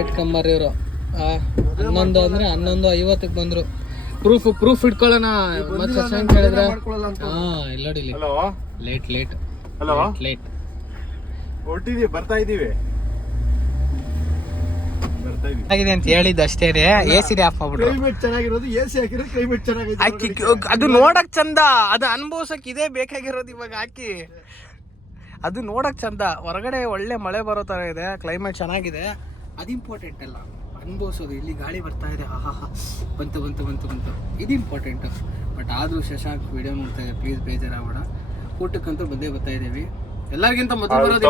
Late comer ಇವರು 11 ಅಂದ್ರೆ 11:50 ಬಂದ್ರು. ಪ್ರೂಫ್ ಇಟ್ಕೊಳ್ಳೋಣ ಮತ್ತೆ ಶಶಾಂಕ್ ಹೇಳಿದ್ರೆ ಇಲ್ಲ ನೋಡಿ ಲೇಟ್ ಬರ್ತಾ ಇದೀವಿ ಆಗಿದೆ ಅಂತ ಹೇಳಿದ್ದು ಅಷ್ಟೇ. AC ಆಫ್ ಮಾಡ್ಬಿಟ್ಟು ಕ್ಲೈಮೇಟ್ ಚೆನ್ನಾಗಿರೋದು, AC ಹಾಕಿರೋದು ಕ್ಲೈಮೇಟ್ ಚೆನ್ನಾಗಿದೆ. ಅದು ನೋಡಕ್ ಚಂದ, ಅದು ಅನುಭವಿಸಕ್ ಇದೇ ಬೇಕಾಗಿರೋದು ಇವಾಗ. ಹಾಕಿ ಅದು ನೋಡಕ್ ಚಂದ, ಹೊರಗಡೆ ಒಳ್ಳೆ ಮಳೆ ಬರೋ ತರ ಇದೆ, ಕ್ಲೈಮೇಟ್ ಚೆನ್ನಾಗಿದೆ, ಅದು ಇಂಪಾರ್ಟೆಂಟ್ ಅಲ್ಲ. ಅನುಭವಿಸೋದು, ಇಲ್ಲಿ ಗಾಳಿ ಬರ್ತಾ ಇದೆ, ಬಂತು ಇದು ಇಂಪಾರ್ಟೆಂಟ್. ಬಟ್ ಆದ್ರೂ ಶಶಾಂಕ್ ವಿಡಿಯೋ ನೋಡ್ತಾ ಇದೆ, ಪ್ಲೀಸ್ ಬೇಜಾರಾಗಬೇಡ. ಊಟಕ್ಕಂತೂ ಬಂದೇ ಬರ್ತಾ ಇದ್ದೀವಿ. ಎಲ್ಲರಿಗಿಂತ ಮೊದಲು ಬರೋದು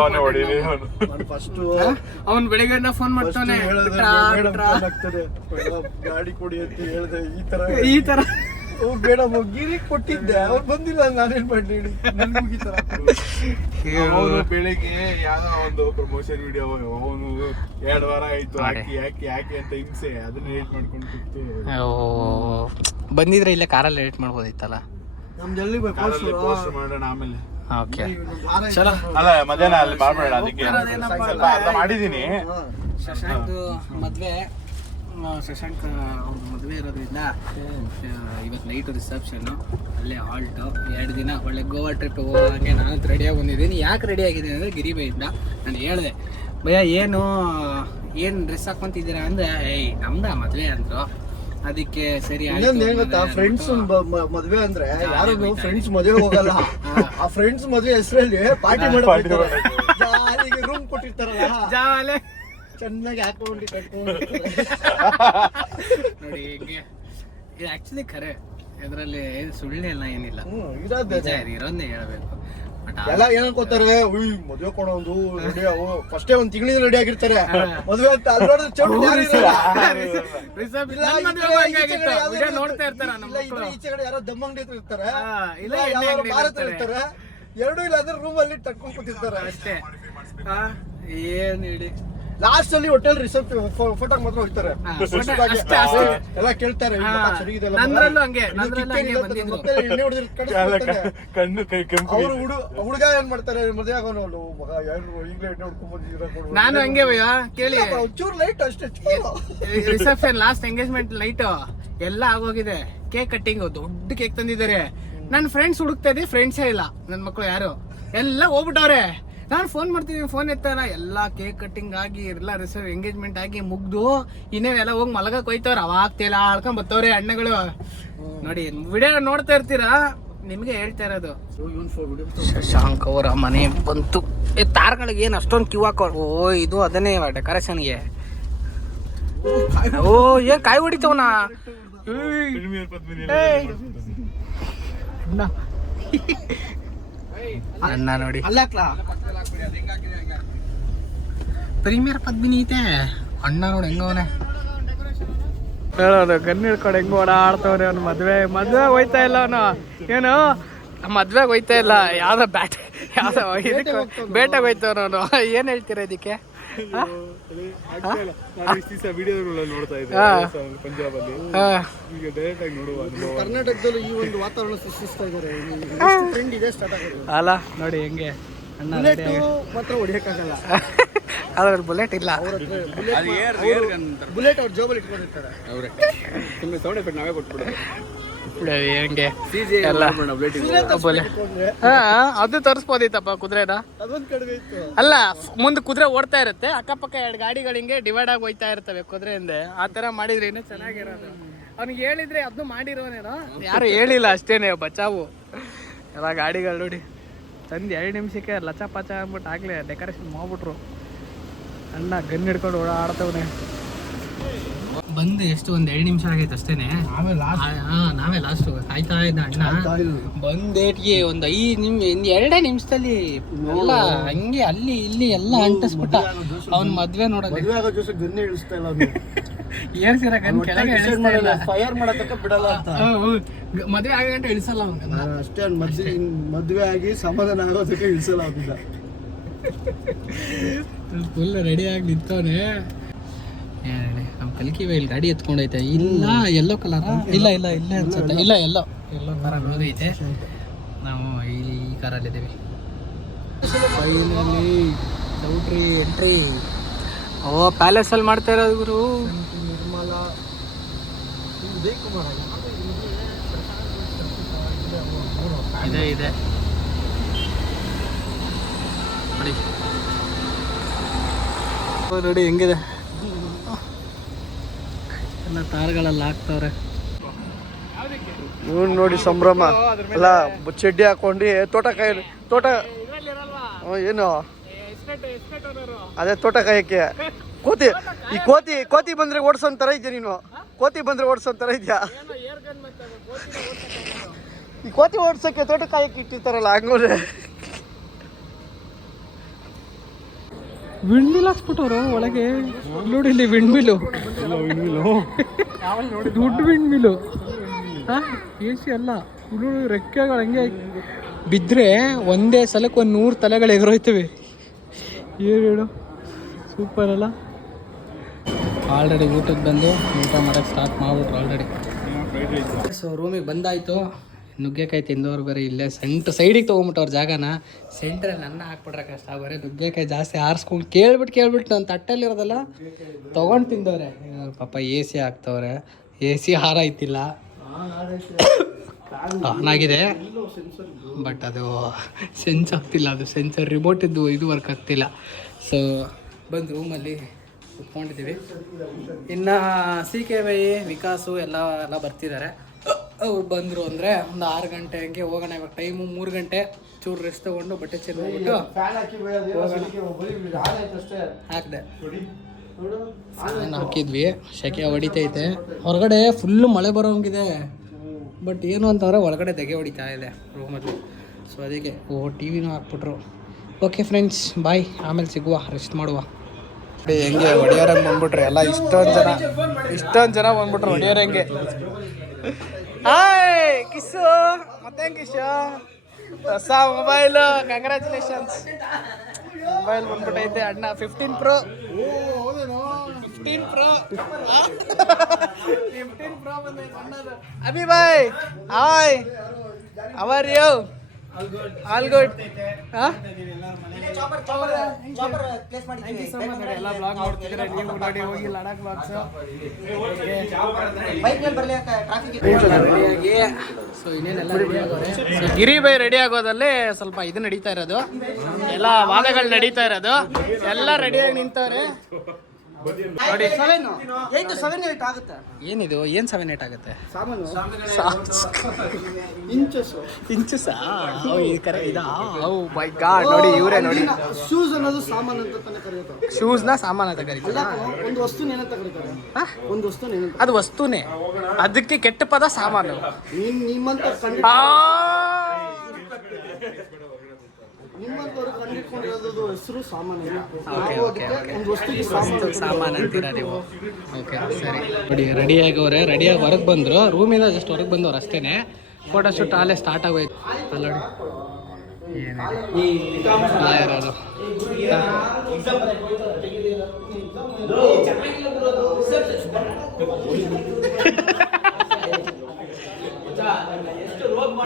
ಅವನ್ ಬೆಳಿಗ್ಗೆ ಫೋನ್ ಮಾಡ್ತಾನೆ, ಗಾಡಿ ಕೊಡಿ ಅಂತ ಹೇಳ್ದೆ. ಈ ತರ ಬೇಡ ಗಿರಿ ಕೊಟ್ಟಿದ್ದೆ, ಅವ್ರು ಬಂದಿಲ್ಲ, ನಾನೇನ್ ಮಾಡ್ಲಿ. ಬೆಳಿಗ್ಗೆ ಯಾವ್ದೋ ಒಂದು ಪ್ರಮೋಷನ್ ವಿಡಿಯೋ ಅವನು 2 ವಾರ ಆಯ್ತು ಹಾಕಿ ಅಂತ ಹಿಂಸೆ, ಅದನ್ನ ಎಡಿಟ್ ಮಾಡ್ಕೊಂಡು ಕೂತು. ಬಂದಿದ್ರೆ ಇಲ್ಲೇ ಕಾರಲ್ಲಿ ಎಡಿಟ್ ಮಾಡ್ಬೋದಿತ್ತಲ್ಲ. ನಮ್ದಲ್ಲಿ ಪೋಸ್ಟ್ ಮಾಡೋಣ ಆಮೇಲೆ. ಚಲೋ ಅಲ್ಲ ಮಧ್ಯಾಹ್ನ ಅಲ್ಲಿ ಮಾಡ್ಬೇಡ, ಅದಕ್ಕೆ ಅರ್ಧ ಮಾಡಿದೀನಿ. ಶಶಾಂಕ್ ಮದ್ವೆ, ಶಶಾಂಕ್ ಅವ್ರ ಮದುವೆ ಇರೋದ್ರಿಂದ ಇವತ್ತು ನೈಟ್ ರಿಸೆಪ್ಷನ್, ಅಲ್ಲೇ ಹಾಲ್ಟ್ 2 ದಿನ ಒಳ್ಳೆ ಗೋವಾ ಟ್ರಿಪ್ ಹೋಗೋಂಗೆ ನಾನು ರೆಡಿಯಾಗಿ ಬಂದಿದ್ದೀನಿ. ಯಾಕೆ ರೆಡಿ ಆಗಿದ್ದೀನಿ ಅಂದರೆ ಗಿರಿಬೈಯಿಂದ ನಾನು ಹೇಳಿದೆ, ಭಯ್ಯ ಏನು ಡ್ರೆಸ್ ಹಾಕೊಂತಿದ್ದೀರಾ ಅಂದರೆ ನಮ್ದ ಮದುವೆ ಅಂದರು. ಅದಕ್ಕೆ ಸರಿ ಗೊತ್ತಾ, ಫ್ರೆಂಡ್ಸ್ ಮದ್ವೆ ಅಂದ್ರೆ ಯಾರು ಫ್ರೆಂಡ್ಸ್ ಮದ್ವೆ ಹೋಗಲ್ಲ. ಆ ಫ್ರೆಂಡ್ಸ್ ಮದ್ವೆ ಹೆಸರಲ್ಲಿ ಪಾರ್ಟಿ ಮಾಡಬೇಕು. ರೂಮ್ ಕೊಟ್ಟಿರ್ತಾರಲ್ಲ, ಜಾಲೆ ಚೆನ್ನಾಗಿ ಹಾಕೊಂಡು ಕಟ್ಕೊಂಡು ನೋಡಿ ಹಿಂಗೆ. ಇದು ಆಕ್ಚುಲಿ ಖರೆ, ಇದರಲ್ಲಿ ಸುಳ್ಳು ಎಲ್ಲ ಏನಿಲ್ಲ, ಇರೋದನ್ನೇ ಹೇಳ್ಬೇಕು. ಎಲ್ಲ ಏನ್ ಅನ್ಕೋತಾರೆ, ಮದ್ವೆ ಕೊಡೋದು ರೆಡಿ ಅವು ಫಸ್ಟೇ ಒಂದ್ ತಿಂಗಳಿಂದ ರೆಡಿ ಆಗಿರ್ತಾರೆ. ಮದ್ವೆ ಅಂತ ಈಚೆ ಕಡೆ ಯಾರೋ ದಮ್ ಅಂಗಡಿ ಹತ್ರ ಇರ್ತಾರೆ, ಭಾರತ ಇರ್ತಾರೆ, 2 ಇಲ್ಲ ಅಂದ್ರೆ ರೂಮ್ ಅಲ್ಲಿ ತಟ್ಕೊಂಡ್ ಕೂತಿರ್ತಾರೆ ಅಷ್ಟೇ. ಏನ್ ಹೇಳಿ, ಲಾಸ್ಟ್ ಅಲ್ಲಿ ಹೋಟೆಲ್ ರಿಸೆಪ್ಷನ್ ಫೋಟೋ ಮಾತ್ರ ಹೋಗ್ತಾರೆ. ಎಲ್ಲ ಕೇಳ್ತಾರೆ, ಹುಡುಗ ಏನ್ ಮಾಡ್ತಾರೆ, ಮದುವೆ ಆಗೋನು ಮಗ ಈಗಲೇ ಎಣ್ಣೆ ಹೊಡ್ಕೊಂಡ್ ಬಂದಿದ್ದೀರಾ. ನಾನು ಹಂಗೆ ಭಯ ಕೇಳಿ, ಒಂಚೂರು ಲೈಟ್ ಅಷ್ಟೇ. ರಿಸೆಪ್ಷನ್ ಲಾಸ್ಟ್ ಎಂಗೇಜ್ಮೆಂಟ್ ಲೈಟ್ ಎಲ್ಲ ಆಗೋಗಿದೆ. ಕೇಕ್ ಕಟ್ಟಿಂಗ್ ದೊಡ್ಡ ಕೇಕ್ ತಂದಿದ್ದಾರೆ. ನನ್ನ ಫ್ರೆಂಡ್ಸ್ ಹುಡುಕ್ತಾ ಇದ್ದೀವಿ, ಫ್ರೆಂಡ್ಸೇ ಇಲ್ಲ ನನ್ನ ಮಕ್ಕಳು ಯಾರು, ಎಲ್ಲ ಹೋಗ್ಬಿಟ್ಟವ್ರೆ. ನಾನು ಫೋನ್ ಮಾಡ್ತಿದ್ದೀನಿ, ಫೋನ್ ಎತ್ತಾರ. ಎಲ್ಲ ಕೇಕ್ ಕಟ್ಟಿಂಗ್ ಆಗಿ ಎಲ್ಲ ಎಂಗೇಜ್ಮೆಂಟ್ ಆಗಿ ಮುಗ್ದು ಇನ್ನೇನೆಲ್ಲ ಹೋಗಿ ಮಲಗಕ್ಕೆ ಹೋಯ್ತವ್ರ. ಅವಾಗ ತೇಲ ಆಳ್ಕೊಂಡ್ ಬರ್ತವ್ರೆ ಅಣ್ಣಗಳು. ನೋಡಿ ವಿಡಿಯೋ ನೋಡ್ತಾ ಇರ್ತೀರಾ, ನಿಮ್ಗೆ ಹೇಳ್ತಾ ಇರೋದು. ಶಶಾಂಕ್ ಅವರ ಮನೆ ಬಂತು. ತಾರ್ಗಳಿಗೆ ಏನು ಅಷ್ಟೊಂದು ಕ್ಯೂ ಹಾಕೋ. ಇದು ಅದನ್ನೇ ಡೆಕೋರೇಷನ್ಗೆ. ಏನ್ ಕಾಯಿ ಹೊಡಿತವನ ಅಣ್ಣ ನೋಡಿ, ಪ್ರೀಮಿಯರ್ ಪದ್ಮಿನಿ ಐತೆ. ಅಣ್ಣ ನೋಡಿ ಹೆಂಗವನೆ ಹೇಳೋದು, ಗನ್ ಹಿಡ್ಕೊಂಡು ಹೆಂಗ ಓಡಾಡ್ತವ್ರೆ. ಅವ್ನು ಮದ್ವೆ ಹೋಯ್ತಾ ಇಲ್ಲ, ಅವನು ಏನು ಮದ್ವೆಗೆ ಹೋಯ್ತಾ ಇಲ್ಲ, ಯಾವ್ದೋ ಬೇಟೆಗೆ ಹೋಯ್ತವ್ರು ಅವನು. ಏನ್ ಹೇಳ್ತೀರಾ ಇದಕ್ಕೆ? ಕರ್ನಾಟಕದಲ್ಲೂ ಈ ಒಂದು ವಾತಾವರಣ ಸೃಷ್ಟಿಸ್ತಾ ಇದ್ದಾರೆ. ಅಲ್ಲ ನೋಡಿ ಹೆಂಗೆ ಅಣ್ಣ ಮಾತ್ರ ಹೊಡಿಯಕ್ಕಾಗಲ್ಲ. ಅದ್ರ ಬುಲೆಟ್ ಇಲ್ಲ, ಬುಲೆಟ್ ಅವ್ರ ಜೋಬಲ್ಲಿ ಇಟ್ಕೊಂಡಿರ್ತಾರೆ. ನಾವೇ ಕೊಟ್ಬಿಡೋದು ಹೆಂಗೆ ಎಲ್ಲ. ಅದು ತರಿಸ್ಬೋದಿತ್ತಪ್ಪ ಕುದುರೆನ. ಅಲ್ಲ, ಮುಂದೆ ಕುದುರೆ ಓಡ್ತಾ ಇರುತ್ತೆ, ಅಕ್ಕಪಕ್ಕ 2 ಗಾಡಿಗಳು ಹಿಂಗೆ ಡಿವೈಡ್ ಆಗಿ ಹೋಯ್ತಾ ಇರ್ತವೆ ಕುದುರೆಯಿಂದ. ಆ ತರ ಮಾಡಿದ್ರೆ ಇನ್ನೂ ಚೆನ್ನಾಗಿರೋದು. ಅವ್ನಿಗೆ ಹೇಳಿದ್ರೆ ಅದನ್ನು ಮಾಡಿರೋನೇನೋ, ಯಾರು ಹೇಳಿಲ್ಲ ಅಷ್ಟೇನೆ. ಬಚಾವು ಎಲ್ಲ ಗಾಡಿಗಳು ನೋಡಿ ತಂದು 2 ನಿಮಿಷಕ್ಕೆ ಲಚ ಪಚ ಅಂದ್ಬಿಟ್ಟು ಆಗ್ಲೇ ಡೆಕೋರೇಷನ್ ಮಾಡ್ಬಿಟ್ರು. ಅಣ್ಣ ಗನ್ ಹಿಡ್ಕೊಂಡು ಓಡಾಡ್ತವನೆ. ಬಂದು ಎಷ್ಟು ಒಂದು 2 ನಿಮಿಷ ಆಗೈತೆ ಅಷ್ಟೇನೆ. ನಾವೇ ಲಾಸ್ಟ್ ಕಾಯ್ತಾ ಇದ್ದ ಅಣ್ಣ ಬಂದೇಟ್ಗೆ ಒಂದು 2 ನಿಮಿಷದಲ್ಲಿ ಎಲ್ಲ ಹಂಗೆ ಅಲ್ಲಿ ಇಲ್ಲಿ ಎಲ್ಲ ಅಂಟಿಸ್ಬಿಟ್ಟ. ಅವ್ನ್ ಮದ್ವೆ ನೋಡೋದು ಏರ್ಸಿರ ಗನ್ ಕೆಳಗೆ ಫೈರ್ ಮಾಡತಕ್ಕ ಬಿಡಲ್ಲ ಅಂತ. ಮದ್ವೆ ಆಗಂಟ ಇಳಿಸಲ್ಲ ಅವ್ನ ಅಷ್ಟೇ. ಮದ್ವೆ ಆಗಿ ಸಮಾಧಾನ ಆಗೋದಕ್ಕೆ ಇಳಿಸಲ್ಲ ಅವ್ನಿಂದ. ಫುಲ್ ರೆಡಿ ಆಗಿ ನಿಂತವನೆ. ನಮ್ಮ ಕಲ್ಕಿ ಇಲ್ಲಿ ಗಾಡಿ ಎತ್ಕೊಂಡೈತೆ. ಇಲ್ಲ ಯೆಲ್ಲೋ ಕಲರ, ಇಲ್ಲ ಇಲ್ಲೇ ಅನ್ಸುತ್ತೆ. ಇಲ್ಲ ಯೆಲ್ಲೋ ಕಾರ ಹೋಗೈತೆ. ನಾವು ಈ ಕಾರಲ್ಲಿದ್ದೀವಿ. ಫೈನಲಿ ಚೌಟ್ರಿ ಎಂಟ್ರಿ. ಓ ಪ್ಯಾಲೇಸ್ ಅಲ್ಲಿ ಮಾಡ್ತಾ ಇರೋದು ಗುರು. ನಿರ್ಮಲಾ ಉದಯ್ ಕುಮಾರ್ ಇದೆ ಇದೆ ನೋಡಿ ನೋಡಿ ಹೆಂಗಿದೆ ಎಲ್ಲ ತಾರ್ಗಳೆಲ್ಲ ಹಾಕ್ತವ್ರೆ. ಇವ್ನು ನೋಡಿ ಸಂಭ್ರಮ ಅಲ್ಲ ಚಡ್ಡಿ ಹಾಕೊಂಡು ತೋಟ ಏನು ಅದೇ ತೋಟ ಕಾಯಕ್ಕೆ ಕೋತಿ ಬಂದ್ರೆ ಓಡಿಸೋಂತರ ಇದೆಯಾ ನೀನು? ಕೋತಿ ಬಂದ್ರೆ ಓಡಿಸೋಂತರ ಇದೆಯಾ? ಈ ಕೋತಿ ಓಡಿಸೋಕ್ಕೆ ತೋಟ ಕಾಯಕ್ಕೆ ಇಟ್ಟಿರ್ತಾರಲ್ಲ ಹಂಗೋರೆ. ವಿಂಡ್ಮಿಲ್ ಹಾಕ್ಸ್ಬಿಟ್ಟವ್ರು ಒಳಗೆ. ನೋಡಿ ಇಲ್ಲಿ ವಿಂಡ್ಮಿಲ್ಲು, ದೊಡ್ಡ ವಿಂಡ್ಮಿಲ್ಲು. ಎ ಸಿ ಅಲ್ಲ, ರೆಕ್ಕೆಗಳು ಹಂಗೆ ಬಿದ್ದರೆ ಒಂದೇ ಸಲಕ್ಕೆ 100 ತಲೆಗಳು ಎಗರೋಯ್ತವೆ. ಏನು ಹೇಳು, ಸೂಪರ್ ಅಲ್ಲ. ಆಲ್ರೆಡಿ ಊಟಕ್ಕೆ ಬಂದು ಊಟ ಮಾಡೋಕ್ಕೆ ಸ್ಟಾರ್ಟ್ ಮಾಡ್ಬಿಟ್ರು ಆಲ್ರೆಡಿ. ಸೊ ರೂಮಿಗೆ ಬಂದಾಯಿತು. ನುಗ್ಗೆಕಾಯಿ ತಿಂದವ್ರು ಬೇರೆ ಇಲ್ಲೇ ಸೈಡಿಗೆ ತೊಗೊಂಬಿಟ್ಟವ್ರು ಜಾಗನ. ಸೆಂಟ್ರಲ್ಲಿ ನನ್ನ ಹಾಕ್ಬಿಟ್ರೆ ಕಷ್ಟ. ಬರೀ ನುಗ್ಗೆಕಾಯಿ ಜಾಸ್ತಿ ಆರಿಸ್ಕೊಂಡು ಕೇಳ್ಬಿಟ್ಟು ನನ್ನ ತಟ್ಟಲ್ಲಿರೋದಲ್ಲ ತೊಗೊಂಡು ತಿಂದವ್ರೆ. ಪಾಪ ಎ ಸಿ ಹಾಕ್ತವ್ರೆ. ಎ ಸಿ ಹಾರಾಯ್ತಿಲ್ಲ, ಆನ್ ಆಗಿದೆ ಬಟ್ ಅದು ಸೆನ್ಸ್ ಆಗ್ತಿಲ್ಲ. ಅದು ಸೆನ್ಸರ್ ರಿಮೋಟ್ ಇದು ವರ್ಕ್ ಆಗ್ತಿಲ್ಲ. ಸೊ ಬಂದು ರೂಮಲ್ಲಿ ಕುತ್ಕೊಂಡಿದ್ದೀವಿ. ಇನ್ನು CK ವಿಕಾಸು ಎಲ್ಲ ಬರ್ತಿದ್ದಾರೆ. ಅವ್ರು ಬಂದರು ಅಂದರೆ ಒಂದು 6 ಗಂಟೆ ಹಂಗೆ ಹೋಗೋಣ. ಇವಾಗ ಟೈಮು 3 ಗಂಟೆ. ಚೂರು ರೆಸ್ಟ್ ತೊಗೊಂಡು ಬಟ್ಟೆ ಚೇಂಜ್ ಮಾಡಿಬಿಟ್ಟು ಹಾಕಿದೆ. ಹಾಕಿದ್ವಿ. ಸೆಕೆ ಹೊಡಿತೈತೆ. ಹೊರಗಡೆ ಫುಲ್ಲು ಮಳೆ ಬರೋಂಗಿದೆ. ಬಟ್ ಏನು ಅಂತಂದರೆ ಒಳಗಡೆ ತೆಗೆ ಹೊಡಿತಾ ಇದೆ ರೂಮಲ್ಲಿ. ಸೊ ಅದಕ್ಕೆ TV ಹಾಕ್ಬಿಟ್ರು. ಓಕೆ ಫ್ರೆಂಡ್ಸ್, ಬಾಯ್. ಆಮೇಲೆ ಸಿಗುವ, ರೆಸ್ಟ್ ಮಾಡುವ. ಹೆಂಗೆ ಹೊಡಿಯೋರಂಗೆ ಬಂದ್ಬಿಟ್ರು ಎಲ್ಲ. ಇಷ್ಟೊಂದು ಜನ ಬಂದ್ಬಿಟ್ರು ಹೊಡಿಯೋರಂಗೆ. ಹಾಯ್ ಕಿಸ್ಸು, ಮತ್ತೆ ಕಿಸ್ಸು ಹೊಸ ಮೊಬೈಲು. ಕಂಗ್ರ್ಯಾಚುಲೇಷನ್ಸ್. ಮೊಬೈಲ್ ಬಂದ್ಬಿಟ್ಟೈತೆ ಅಣ್ಣ. 15 Pro. 15 Pro ಬಂದೈತೆ ಅಣ್ಣದು. ಅಭಿ ಬಾಯ್, hi, how are you? All good. ಎಲ್ಲ ಬ್ಲಾಗ್ ನೋಡ್ತಿದ್ರೆ ನೀವು ನೋಡಿ ಹೋಗಿ ಲಡಾಖ್ ಬ್ಲಾಗ್ಸ್. ಸೊ ಇನ್ನೇನೆಲ್ಲ ರೆಡಿ ಆಗೋರೆ. ಗಿರಿ ಬೈ ರೆಡಿ ಆಗೋದಲ್ಲಿ ಸ್ವಲ್ಪ ಇದು ನಡೀತಾ ಇರೋದು, ಎಲ್ಲ ವಾದಗಳು ನಡೀತಾ ಇರೋದು. ಎಲ್ಲ ರೆಡಿಯಾಗಿ ನಿಂತವ್ರೆ ನೋಡಿ. 7-8 ಆಗುತ್ತೆ. ಏನಿದು? ಏನು 7-8 ಆಗುತ್ತೆ? ಇಂಚಸ್ಸಾ? ಮೈ ಗಾಡ್, ನೋಡಿ ಇವರೇ ನೋಡಿ. ಶೂಸ್ ಅನ್ನೋದು ಸಾಮಾನು ಅಂತ ತಾನೇ ಕರೀತಾರೆ. ಶೂಸ್ನ ಸಾಮಾನು ಅಂತ ಕರೀತಾರೆ. ಒಂದು ವಸ್ತುನ ಏನಂತ ಕರೀತಾರೆ? ಒಂದು ವಸ್ತುನ ಏನಂತ? ಅದು ವಸ್ತುನೇ, ಅದಕ್ಕೆ ಕೆಟ್ಟ ಪದ ಸಾಮಾನು. ನಿಮ್ಮಂತವ್ರು ಕಂಡಿಟ್ಕೊಂಡಿರೋದು ಹೆಸರು ಸಾಮಾನು. ಸಾಮಾನು ಅಂತೀರಾ ನೀವು? ಓಕೆ ಸರಿ. ನೋಡಿ ರೆಡಿ ಆಗವ್ರೆ. ರೆಡಿಯಾಗಿ ಹೊರಗೆ ಬಂದರು. ರೂಮಿಂದ ಜಸ್ಟ್ ಹೊರಗೆ ಬಂದವ್ರು ಅಷ್ಟೇ. ಫೋಟೋಶೂಟ್ ಅಲ್ಲೇ ಸ್ಟಾರ್ಟ್ ಆಗೋಯ್ತು. ಅಲ್ಲ ನೋಡಿ ಯಾರು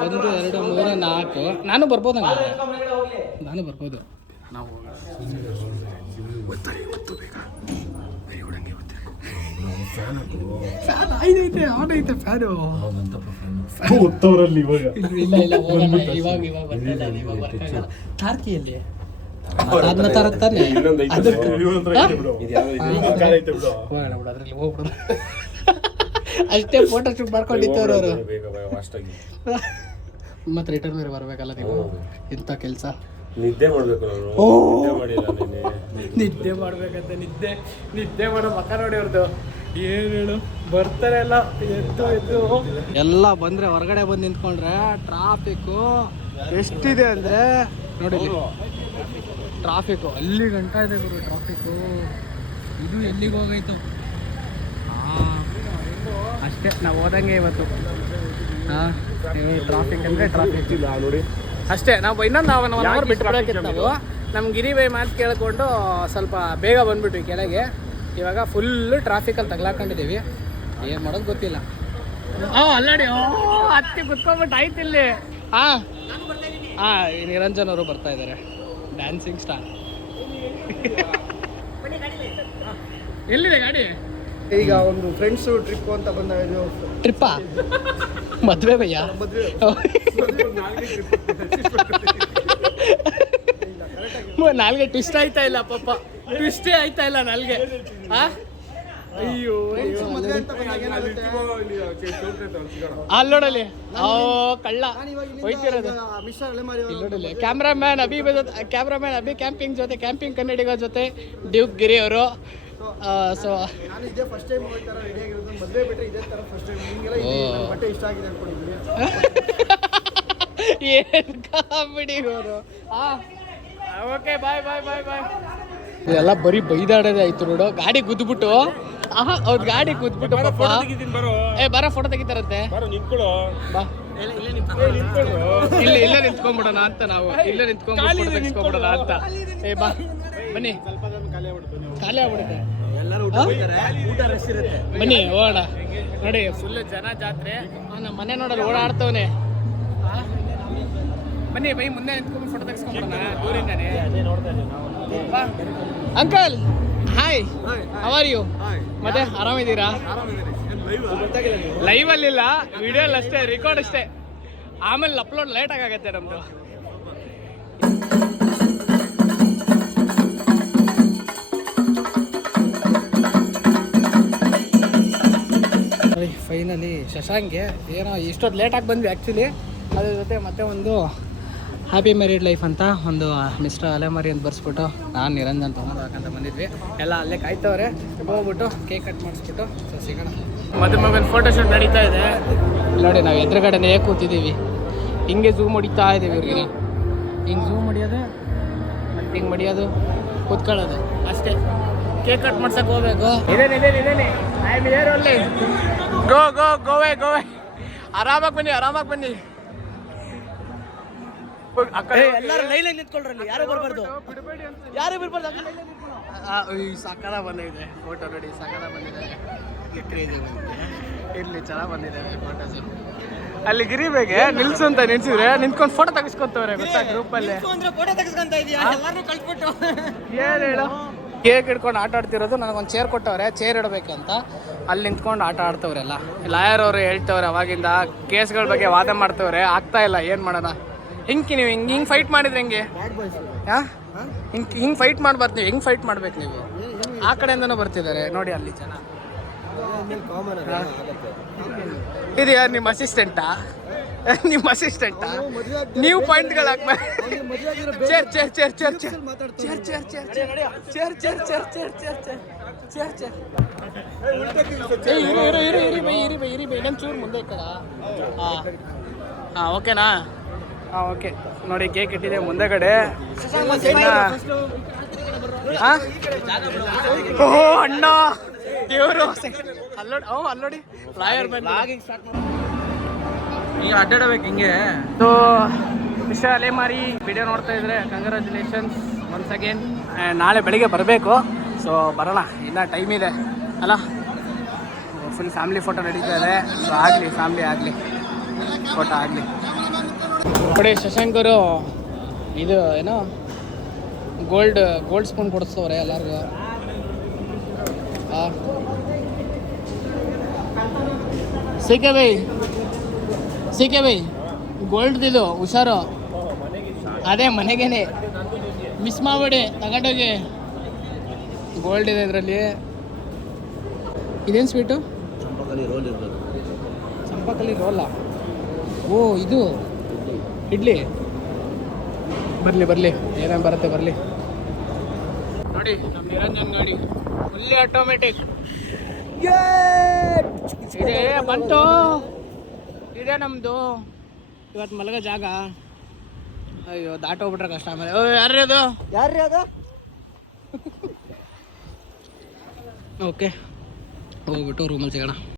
ಒಂದು 2 3 4. ನಾನು ಬರ್ಬೋದು. ನಾನು ಬರ್ಬೋದು. ನಾವು ಆನ್ ಐತೆ ಫ್ಯಾನು. ಇಲ್ಲ ಇವಾಗ ತಾರ್ಕಿಯಲ್ಲಿ ಅದನ್ನ ತರತ್ತಾನೆ. ಅದ್ರಲ್ಲಿ ಹೋಗ್ಬಿಡೋದು ಅಷ್ಟೇ. ಫೋಟೋ ಶೂಟ್ ಮಾಡ್ಕೊಂಡಿತ್ತವ್ರು ಅವರು. ಮತ್ತೆ ರಿಟರ್ನ್ ಬೇರೆ ಬರ್ಬೇಕಲ್ಲ ನೀವು. ಇಂಥ ಕೆಲಸ ನಿದ್ದೆ ಮಾಡ್ಬೇಕು. ನಿದ್ದೆ ಮಾಡ್ಬೇಕಂತ ನಿದ್ದೆ ಮಾಡೋ ಮಕ್ಕ ನೋಡಿ ಅವ್ರದ್ದು. ಏನು ಹೇಳು, ಬರ್ತಾರೆ ಎಲ್ಲ ಎದ್ದು ಎಲ್ಲ ಬಂದರೆ ಹೊರಗಡೆ ಬಂದು ನಿಂತ್ಕೊಂಡ್ರೆ ಟ್ರಾಫಿಕ್ಕು ಎಷ್ಟಿದೆ ಅಂದರೆ ನೋಡಿ. ಟ್ರಾಫಿಕ್ಕು ಅಲ್ಲಿ ಗಂಟ ಇದೆ ಗುರು ಟ್ರಾಫಿಕ್ಕು. ಇದು ಎಲ್ಲಿಗೆ ಹೋಗೈತು? ಅಷ್ಟೇ ನಾವು ಹೋದಂಗೆ ಇವತ್ತು. ಟ್ರಾಫಿಕ್ ಅಂದರೆ ಟ್ರಾಫಿಕ್ ನೋಡಿ ಅಷ್ಟೇ. ನಾವು ಇನ್ನೊಂದು 1 ಅವರ್ ಬಿಟ್ಟು ಬರೋಕ್ಕಿತ್ತು. ನಾವು ನಮ್ಮ ಗಿರಿಬೈ ಮಾತು ಕೇಳಿಕೊಂಡು ಸ್ವಲ್ಪ ಬೇಗ ಬಂದ್ಬಿಟ್ವಿ ಕೆಳಗೆ. ಇವಾಗ ಫುಲ್ಲು ಟ್ರಾಫಿಕಲ್ಲಿ ತಗ್ಲಾಕೊಂಡಿದ್ದೀವಿ. ಏನು ಮಾಡೋದು ಗೊತ್ತಿಲ್ಲ. ಅಲ್ಲಡಿ ಹತ್ತಿ ಕುತ್ಕೊಂಡ್ಬಿಟ್ಟು ಆಯ್ತು ಇಲ್ಲಿ. ನಿರಂಜನ್ ಅವರು ಬರ್ತಾ ಇದ್ದಾರೆ, ಡ್ಯಾನ್ಸಿಂಗ್ ಸ್ಟಾರ್. ಎಲ್ಲಿದೆ ಗಾಡಿ? ಈಗ ಒಂದು ಫ್ರೆಂಡ್ಸ್ ಟ್ರಿಪ್ ಅಂತ ಬಂದಾಗ ಇದು ಟ್ರಿಪ್ಪಾ? ಮದ್ವೆ ಭಯ್ಯ? ಮದ್ವೆ ನಾಲ್ಗೆ ಟ್ವಿಸ್ಟ್ ಆಯ್ತಾ ಇಲ್ಲ ಪಾಪ, ಟ್ವಿಸ್ಟೇ ಆಯ್ತಾ ಇಲ್ಲ ನಾಲ್ಗೆ. ಅಯ್ಯೋ ಮದ್ವೆ ಅಂತ ಬಂದಾಗ ಏನಾಗುತ್ತೆ? ಅಲ್ಲಿ ನೋಡಲಿ, ಓ ಕಳ್ಳ ಹೋಯ್ತಿರೋದು. ಮಿಸ್ಟರ್ ಅಲೆಮಾರಿ ಇಲ್ಲಿ ನೋಡಲಿ, ಕ್ಯಾಮ್ರಾಮ್ಯಾನ್ ಅಭಿ ಕ್ಯಾಂಪಿಂಗ್ ಜೊತೆ, ಕ್ಯಾಂಪಿಂಗ್ ಕನ್ನಡಿಗ ಜೊತೆ ಡ್ಯೂಕ್ ಗಿರಿ ಅವರು. ಸೊ ನಾನು ಇದೇ ಫಸ್ಟ್ ಟೈಮ್ ಹೋಗ್ತಾ ರೆಡಿ ಆಗಿರೋದು. ಮದುವೆ ಬಿಟ್ಟರೆ ಇದೇ ಥರ ಫಸ್ಟ್ ಟೈಮ್. ನಿಮಗೆಲ್ಲ ನನ್ನ ಬಟ್ಟೆ ಇಷ್ಟ ಆಗಿದೆ ಅನ್ಕೊಂಡಿದ್ದೀನಿ. ಏನ್ ಕಾಮಿಡಿ ಅವರು. ಓಕೆ ಬಾಯ್ ಬಾಯ್ ಬಾಯ್ ಬಾಯ್. ಇದೆಲ್ಲ ಬರೀ ಬೈದಾಡೋದೇ ಆಯ್ತು ನೋಡು. ಗಾಡಿ ಗುದ್ಬಿಟ್ಟು, ಅವ್ರ ಗಾಡಿ ಗುದ್ಬಿಟ್ಟು ಪಾಪ. ಬರೋ ಫೋಟೋ ತೆಗಿತಾರಂತೆ. ಬಾ ಇಲ್ಲೇ ನಿಂತ್ಕೊಂಡ್ಬಿಡೋಣ ಅಂತ, ನಾವು ಇಲ್ಲೇ ನಿಂತ್ಕೊಂಡ್ಬಿಟ್ಟು ತೆಗಿಸ್ಕೊಂಡ್ಬಿಡೋಣ ಅಂತ. ಬಾ ಬನ್ನಿ, ಖಾಲಿ ಆಗ್ಬಿಡುತ್ತೆ. ಬನ್ನಿ ಹೋಗೋಣ. ನೋಡಿ ಫುಲ್ ಜನ ಜಾತ್ರೆ. ನಮ್ಮ ಮನೆ ನೋಡೋದು ಓಡಾಡ್ತವನೆ. ಬನ್ನಿ ಬೈ, ಮುಂದೆ ನಿಂತ್ಕೊಂಡು ಫೋಟೋ ತೆಗಿಸ್ಕೊಂಡ್ಬಿಡೋಣ ದೂರಿಂದಾನೆ. Uncle hi, how are you? ಮತ್ತೆ ಆರಾಮಿದ್ದೀರಾ? ಲೈವ್ ಅಲ್ಲಿಲ್ಲ, ವಿಡಿಯೋ ಅಲ್ಲಿ ಅಷ್ಟೇ, ರೆಕಾರ್ಡ್ ಅಷ್ಟೇ. ಆಮೇಲೆ ಅಪ್ಲೋಡ್ ಲೇಟ್ ಆಗತ್ತೆ ನಮ್ದು. ಫೈನಲಿ ಶಶಾಂಕ್ಗೆ ಏನೋ ಇಷ್ಟೊತ್ತು ಲೇಟಾಗಿ ಬಂದ್ವಿ ಆ್ಯಕ್ಚುಲಿ. ಅದ್ರ ಜೊತೆ ಮತ್ತೆ ಒಂದು ಹ್ಯಾಪಿ ಮ್ಯಾರಿಡ್ ಲೈಫ್ ಅಂತ ಒಂದು ಮಿಸ್ಟರ್ ಅಲೆಮಾರಿ ಅಂತ ಬರ್ಸ್ಬಿಟ್ಟು ನಾನು ನಿರಂಜನ್ ತೊಗೊಂಡೋಗಂತ ಬಂದಿದ್ವಿ. ಎಲ್ಲ ಅಲ್ಲೇ ಕಾಯ್ತವ್ರೆ. ಹೋಗ್ಬಿಟ್ಟು ಕೇಕ್ ಕಟ್ ಮಾಡಿಸ್ಬಿಟ್ಟು ಸೊ ಸಿಗೋಣ. ಮದುಮಗನ ಫೋಟೋಶೂಟ್ ನಡೀತಾ ಇದೆ ನೋಡಿ. ನಾವು ಎದುರುಗಡೆನೇ ಕೂತಿದ್ದೀವಿ. ಹಿಂಗೆ ಝೂಮ್ ಹೊಡಿತಾ ಇದ್ದೀವಿ ಇವ್ರಿಗೆ. ಹಿಂಗೆ ಝೂಮ್ ಹೊಡಿಯೋದು, ಹಿಂಗೆ ಮಡಿಯೋದು, ಕೂತ್ಕೊಳ್ಳೋದು ಅಷ್ಟೇ. ಕೇಕ್ ಕಟ್ ಮಾಡ್ಸಕ್ಕೆ ಹೋಗ್ಬೇಕು. ಇದೇನೆ ಐ ಆಮ್ ಹಿಯರ್ ಓನ್ಲಿ. ಗೋವೆ ಆರಾಮಾಗಿ ಬನ್ನಿ, ಆರಾಮಾಗಿ ಬನ್ನಿ. ಎಲ್ಲರೂ ಲೈನ್ ನಿಂತ್ಕೊಳ್ರಲ್ಲಿ, ಯಾರು ಬರಬಾರ್ದು, ಯಾರು ಬಿಡಬಾರ್ದು. ಸಕಲ ಬಂದಿದೆ ಫೋಟೋ ನೋಡಿ, ಸಕಲ ಬಂದಿದೆ. ಇರ್ಲಿ ಚೆನ್ನಾಗಿ ಬಂದಿದೆ ಫೋಟೋಸ್. ಅಲ್ಲಿ ಗಿರಿಬೇಗೆ ನಿಲ್ಸು ಅಂತ ನಿಲ್ಸಿದ್ರೆ ನಿಂತ್ಕೊಂಡು ಫೋಟೋ ತೆಗಿಸ್ಕೊತವ್ರೆ ಗೊತ್ತಾ ಗ್ರೂಪಲ್ಲಿ. ಏನು ಹೇಳು, ಕೇಕ್ ಹಿಡ್ಕೊಂಡು ಆಟ ಆಡ್ತಿರೋದು. ನನಗೊಂದು ಚೇರ್ ಕೊಟ್ಟವ್ರೆ, ಚೇರ್ ಇಡಬೇಕಂತ. ಅಲ್ಲಿ ನಿಂತ್ಕೊಂಡು ಆಟ ಆಡ್ತವ್ರೆಲ್ಲ. ಲಾಯರ್ ಅವರು ಹೇಳ್ತವ್ರೆ ಅವಾಗಿಂದ ಕೇಸ್ಗಳ ಬಗ್ಗೆ ವಾದ ಮಾಡ್ತವ್ರೆ. ಆಗ್ತಾ ಇಲ್ಲ, ಏನು ಮಾಡೋಣ. ನೀವು ಹಿಂಗೆ ಫೈಟ್ ಮಾಡಿದ್ರೆ ಹೆಂಗೆ? ಹಿಂಗೆ ಫೈಟ್ ಮಾಡ್ಬಾರ್ದು ನೀವು. ಹೆಂಗೆ ಫೈಟ್ ಮಾಡ್ಬೇಕು ನೀವು? ಆ ಕಡೆಯಿಂದನೂ ಬರ್ತಿದ್ದಾರೆ ನೋಡಿ ಅಲ್ಲಿ ಜನ. ಇದು ಯಾರು ನಿಮ್ಮ ಅಸಿಸ್ಟೆಂಟಾ? ನಿಮ್ಮ ಅಸಿಸ್ಟೆಂಟಾ? ನೀವು ಪಾಯಿಂಟ್ಗಳು ಹಾಕ್ಬೇಕು. Chair chair chair chair chair chair chair chair chair chair chair chair chair chair. ಇರಿ ಬೈ ಇನ್ನೊಂದು ಚೂರು ಮುಂದೆ ಇಕ್ಕಲ್ಲ. ಹಾಂ ಓಕೆನಾ? ಹಾಂ ಓಕೆ. ನೋಡಿ ಕೇಕ್ ಇಟ್ಟಿದೆ ಮುಂದೆಗಡೆ. ಓಹೋ ಅಣ್ಣ ದೇವರು ಅಲ್ಲೋಡಿ ಲಾಯರ್ ಈಗ ಅಡ್ಡಾಡಬೇಕು ಹಿಂಗೆ. ಸೊ ಮಿಸ್ಟರ್ ಅಲೆಮಾರಿ ವಿಡಿಯೋ ನೋಡ್ತಾ ಇದ್ರೆ ಕಂಗ್ರ್ಯಾಚುಲೇಷನ್ಸ್ ಒನ್ಸ್ ಅಗೇನ್. ನಾಳೆ ಬೆಳಿಗ್ಗೆ ಬರಬೇಕು. ಸೊ ಬರೋಣ, ಇನ್ನೂ ಟೈಮ್ ಇದೆ ಅಲ್ಲ. ಫುಲ್ ಫ್ಯಾಮಿಲಿ ಫೋಟೋ ನಡೀತಾ ಇದೆ. ಸೊ ಆಗಲಿ, ಫ್ಯಾಮಿಲಿ ಆಗಲಿ, ಫೋಟೋ ಆಗಲಿ. ನೋಡಿ ಶಶಾಂಕ್ ಅವರು ಇದು ಏನೋ ಗೋಲ್ಡ್ ಸ್ಪೂನ್ ಕೊಡಿಸ್ತವ್ರೆ ಎಲ್ಲರಿಗೂ. ಸೀಕೆ ಬೈ ಗೋಲ್ಡ್ದಿದು ಹುಷಾರು. ಅದೇ ಮನೆಗೇನೆ ಮಿಸ್ ಮಾಡಬೇಡಿ, ತಗೊಂಡೋಗಿ. ಗೋಲ್ಡ್ ಇದೆ ಇದರಲ್ಲಿ. ಇದೇನು ಸ್ವೀಟು? ಚಂಪಕಲಿ ರೋಲಾ? ಓ ಇದು ಇಡ್ಲಿ. ಬರಲಿ ಏನೇನು ಬರುತ್ತೆ ಬರಲಿ. ನೋಡಿ ನಮ್ಮ ನಿರಂಜನ್ ಗಾಡಿ ಫುಲ್ಲಿ ಆಟೋಮೆಟಿಕ್ ಇದೆ. ಬಂತು, ಇದೇ ನಮ್ಮದು ಇವತ್ತು ಮಲಗೋ ಜಾಗ. ಅಯ್ಯೋ ದಾಟೋಗ್ಬಿಟ್ರೆ ಕಷ್ಟ. ಆಮೇಲೆ ಯಾರ್ರೀ ಅದು ಓಕೆ ಹೋಗ್ಬಿಟ್ಟು ರೂಮಲ್ಲಿ ಸಿಗೋಣ.